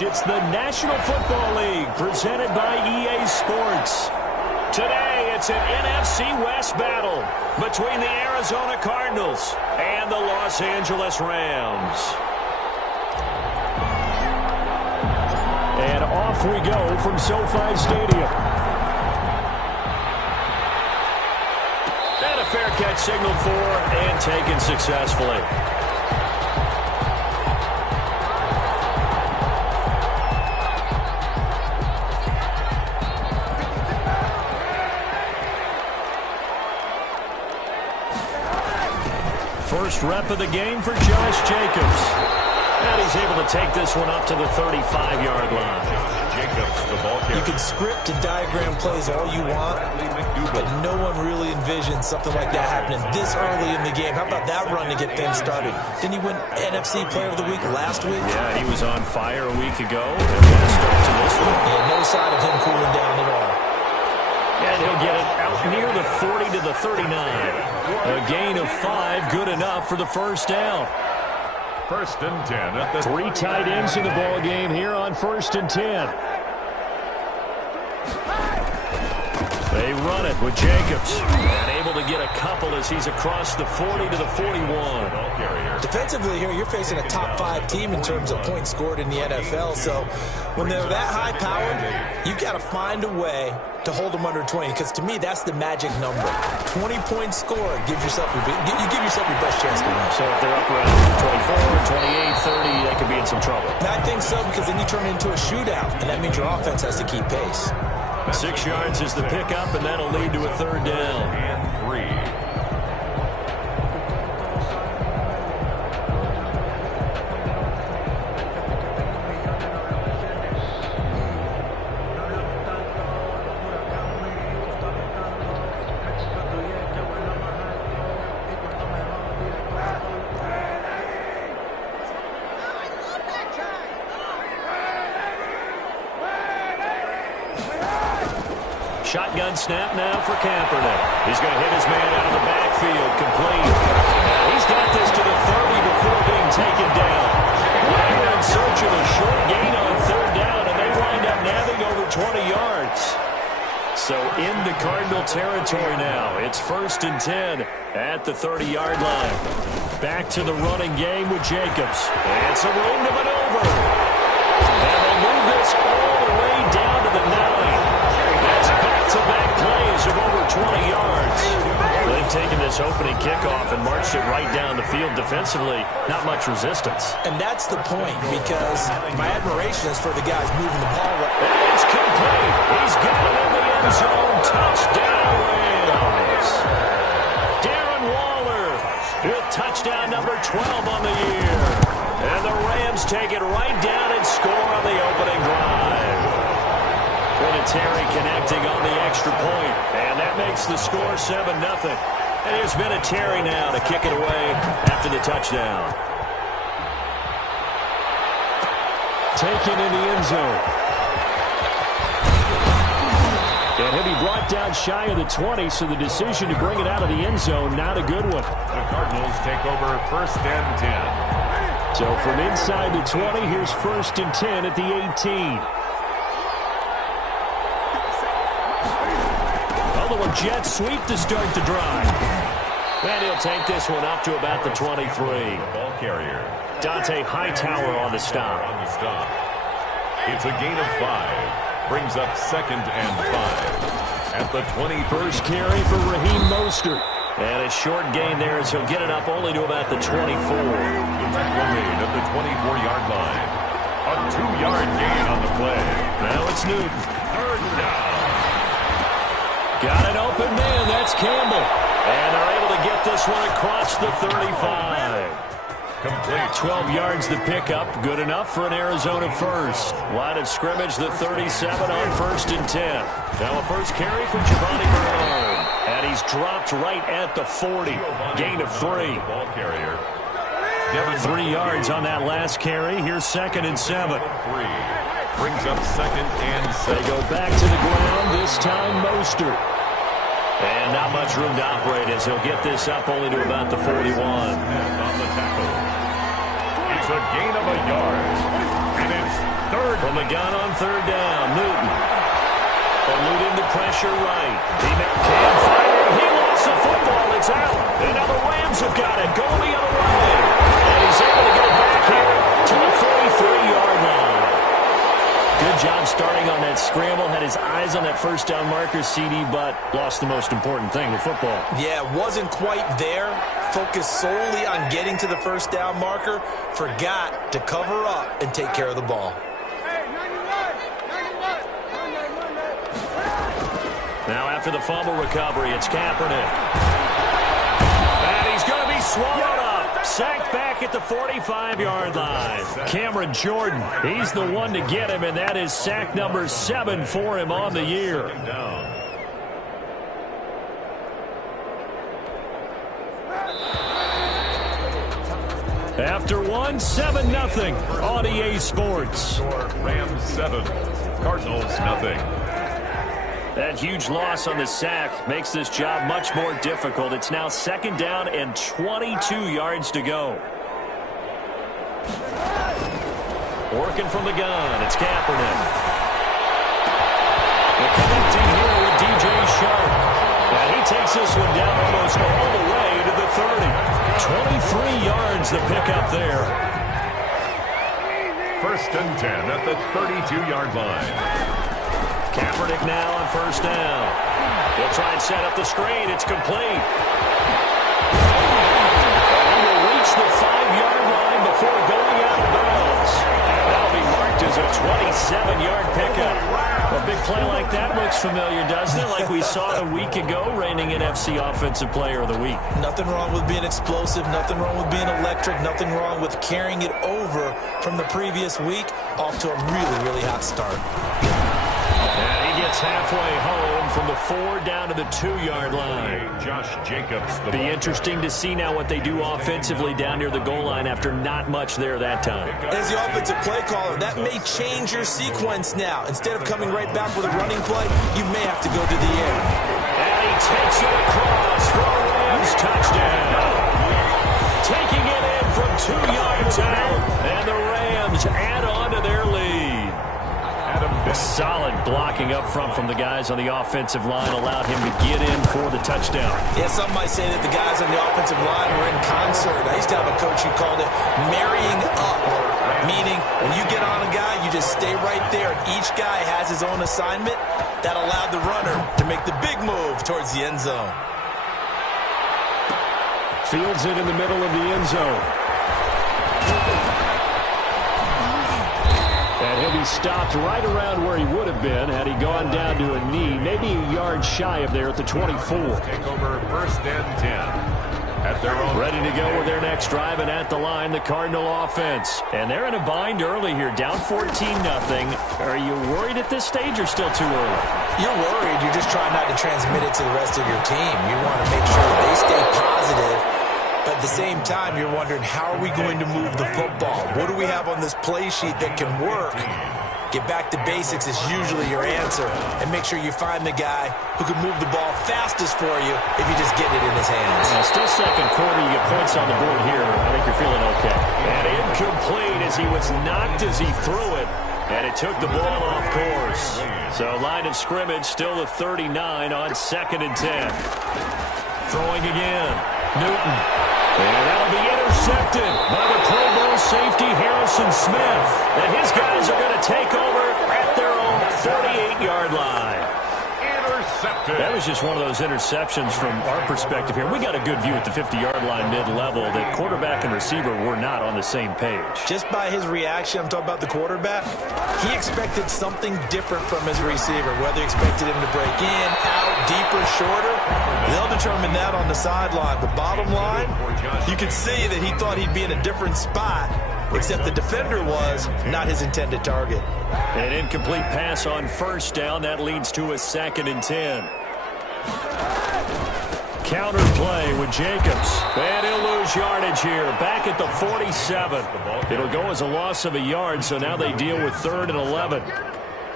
It's the National Football League presented by EA Sports. Today, it's an NFC West battle between the Arizona Cardinals and the Los Angeles Rams. And off we go from SoFi Stadium. And a fair catch signaled for and taken successfully. First rep of the game for Josh Jacobs. And he's able to take this one up to the 35-yard line. Jacobs, the ball carrier. You can script and diagram plays all you want, but no one really envisions something like that happening this early in the game. How about that run to get things started? Didn't he win NFC Player of the Week last week? Yeah, he was on fire a week ago. And then start to this one. Yeah, no sign of him cooling down at all. And he'll get it out near the 40 to the 39. A gain of 5, good enough for the first down. First and 10 at the 3 tight ends in the ball game here on first and 10. They run it with Jacobs. And able to get a couple as he's across the 40 to the 41. Defensively here, you're facing a top 5 team in terms of points scored in the NFL. So when they're that high-powered, you've got to find a way to hold them under 20. Because to me, that's the magic number. 20-point score gives yourself you give yourself your best chance to win. So if they're up around 24, 28, 30, they could be in some trouble. I think so, because then you turn it into a shootout, and that means your offense has to keep pace. 6 yards is the pickup, and that'll lead to a third down. And 3. Shotgun snap now for Kaepernick. He's going to hit his man out of the backfield, complete. He's got this to the 30 before being taken down. They were in search of a short gain on third down, and they wind up nabbing over 20 yards. So into Cardinal territory now. It's first and 10 at the 30-yard line. Back to the running game with Jacobs. And some room to maneuver. And they move this all the way down to the 9. Back-to-back plays of over 20 yards. They've taken this opening kickoff and marched it right down the field defensively. Not much resistance. And that's the point, because my admiration is for the guys moving the ball. It's complete. He's got it in the end zone. Touchdown, Rams. Darren Waller with touchdown number 12 on the year. And the Rams take it right down and score on the opening drive. Terry connecting on the extra point, and that makes the score 7-0. And here's Terry now to kick it away after the touchdown. Taken in the end zone. And he'll be brought down shy of the 20, so the decision to bring it out of the end zone, not a good one. The Cardinals take over first and 10. So from inside the 20, here's first and 10 at the 18. Jet sweep to start the drive. And he'll take this one up to about the 23. Ball carrier. Dante Hightower on the stop. It's a gain of 5. Brings up second and 5. At the 21st carry for Raheem Mostert. And a short gain there as he'll get it up only to about the 24. The tackle made at the 24-yard line. A 2-yard gain on the play. Now it's Newton. Third down. Got an open man. That's Campbell. And they're able to get this one across the 35. Complete. 12 yards the pickup. Good enough for an Arizona first. Line of scrimmage, the 37 on first and 10. Now a first carry for Giovanni Bernard. And he's dropped right at the 40. Gain of 3. Ball carrier. 3 yards on that last carry. Here's second and 7. 3. Brings up second and 7. They go back to the ground, this time Mostert. And not much room to operate as he'll get this up only to about the 41. On the tackle. It's a gain of a yard. And it's third From the gun on third down, Newton. Eluding the pressure right. He can't fire. He lost the football. It's out. And now the Rams have got it. Going the other way. And he's able to get it back here to the 43-yard line. Good job starting on that scramble. Had his eyes on that first down marker, CD, but lost the most important thing, the football. Yeah, wasn't quite there. Focused solely on getting to the first down marker. Forgot to cover up and take care of the ball. Now after the fumble recovery, it's Kaepernick. And he's going to be swallowed up. Sacked back at the 45-yard line. Cameron Jordan, he's the one to get him, and that is sack number 7 for him on the year. After one, 7-0 on EA Sports. Rams 7, Cardinals nothing. That huge loss on the sack makes this job much more difficult. It's now second down and 22 yards to go. Working from the gun, it's Kaepernick. The connecting here with DJ Shark. And he takes this one down almost all the way to the 30. 23 yards the pickup there. First and 10 at the 32-yard line. Kaepernick now on first down. He'll try and set up the screen. It's complete. And he will reach the 5-yard line before going out of bounds. That'll be marked as a 27-yard pickup. A big play like that looks familiar, doesn't it? Like we saw a week ago, reigning NFC Offensive Player of the Week. Nothing wrong with being explosive. Nothing wrong with being electric. Nothing wrong with carrying it over from the previous week. Off to a really, really hot start. And he gets halfway home from the 4 down to the 2-yard line. Josh Jacobs. Be interesting to see now what they do offensively down near the goal line after not much there that time. As the offensive play caller, that may change your sequence now. Instead of coming right back with a running play, you may have to go to the air. And he takes it across for a Rams touchdown. Taking it in from 2 yards out. And the Rams add on to their lead. Solid blocking up front from the guys on the offensive line allowed him to get in for the touchdown. Yeah, some might say that the guys on the offensive line were in concert. I used to have a coach who called it marrying up, meaning when you get on a guy, you just stay right there. And each guy has his own assignment. That allowed the runner to make the big move towards the end zone. Fields it in the middle of the end zone. And he'll be stopped right around where he would have been had he gone down to a knee, maybe a yard shy of there at the 24. Take over first and 10 at their own. Ready to go with their next drive, and at the line, the Cardinal offense. And they're in a bind early here, down 14-0. Are you worried at this stage or still too early? You're worried. You're just trying not to transmit it to the rest of your team. You want to make sure that they stay positive. But at the same time, you're wondering, how are we going to move the football? What do we have on this play sheet that can work? Get back to basics is usually your answer. And make sure you find the guy who can move the ball fastest for you if you just get it in his hands. Still second quarter, you get points on the board here. I think you're feeling okay. And incomplete as he was knocked as he threw it. And it took the ball off course. So line of scrimmage still the 39 on second and 10. Throwing again. Newton. And that'll be intercepted by the Pro Bowl safety Harrison Smith. And his guys are going to take over at their own 48-yard line. Intercepted. That was just one of those interceptions from our perspective here. We got a good view at the 50-yard line mid-level that quarterback and receiver were not on the same page. Just by his reaction, I'm talking about the quarterback, he expected something different from his receiver, whether he expected him to break in, out, deeper, shorter. They'll determine that on the sideline. But bottom line, you could see that he thought he'd be in a different spot, except the defender was not his intended target. An incomplete pass on first down. That leads to a second and 10. Counter play with Jacobs. And he'll lose yardage here. Back at the 47. It'll go as a loss of a yard, so now they deal with 3rd and 11.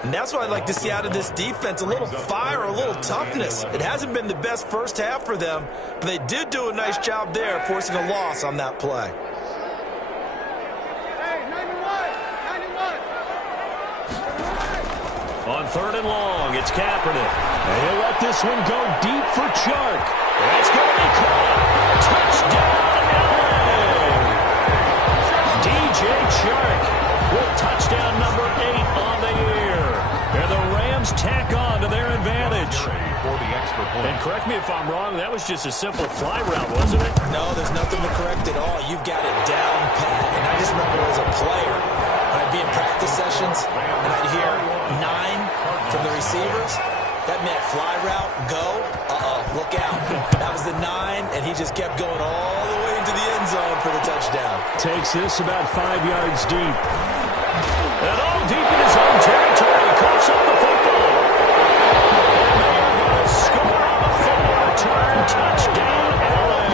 And that's what I'd like to see out of this defense, a little fire, a little toughness. It hasn't been the best first half for them, but they did do a nice job there, forcing a loss on that play. On 3rd and long, it's Kaepernick. And he'll let this one go deep for Chark. That's going to be caught. Touchdown, LA! DJ Chark with touchdown number 8 on the year. And the Rams tack on to their advantage. For the extra point. And correct me if I'm wrong, that was just a simple fly route, wasn't it? No, there's nothing to correct at all. You've got it down pat. And I just remember as a player, when I'd be in practice sessions, and I'd hear 9 from the receivers. That meant fly route, go, look out. That was the 9, and he just kept going all the way into the end zone for the touchdown. Takes this about 5 yards deep. And all deep in his own territory. Coughs up the football. And they are going to score on the full return. Touchdown, LA.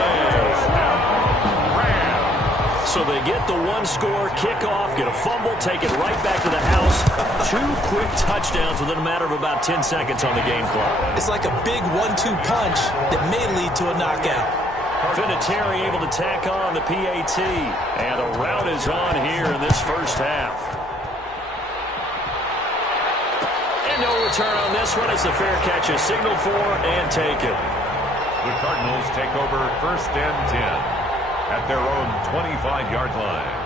So they get the 1-score kickoff, get a fumble, take it right back to the house. 2 quick touchdowns within a matter of about 10 seconds on the game clock. It's like a big 1-2 punch that may lead to a knockout. Vinatieri able to tack on the PAT. And the route is on here in this first half. And no return on this one. It's a fair catch, a signal for, and take it. The Cardinals take over 1st and 10 at their own 25-yard line.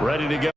Ready to go.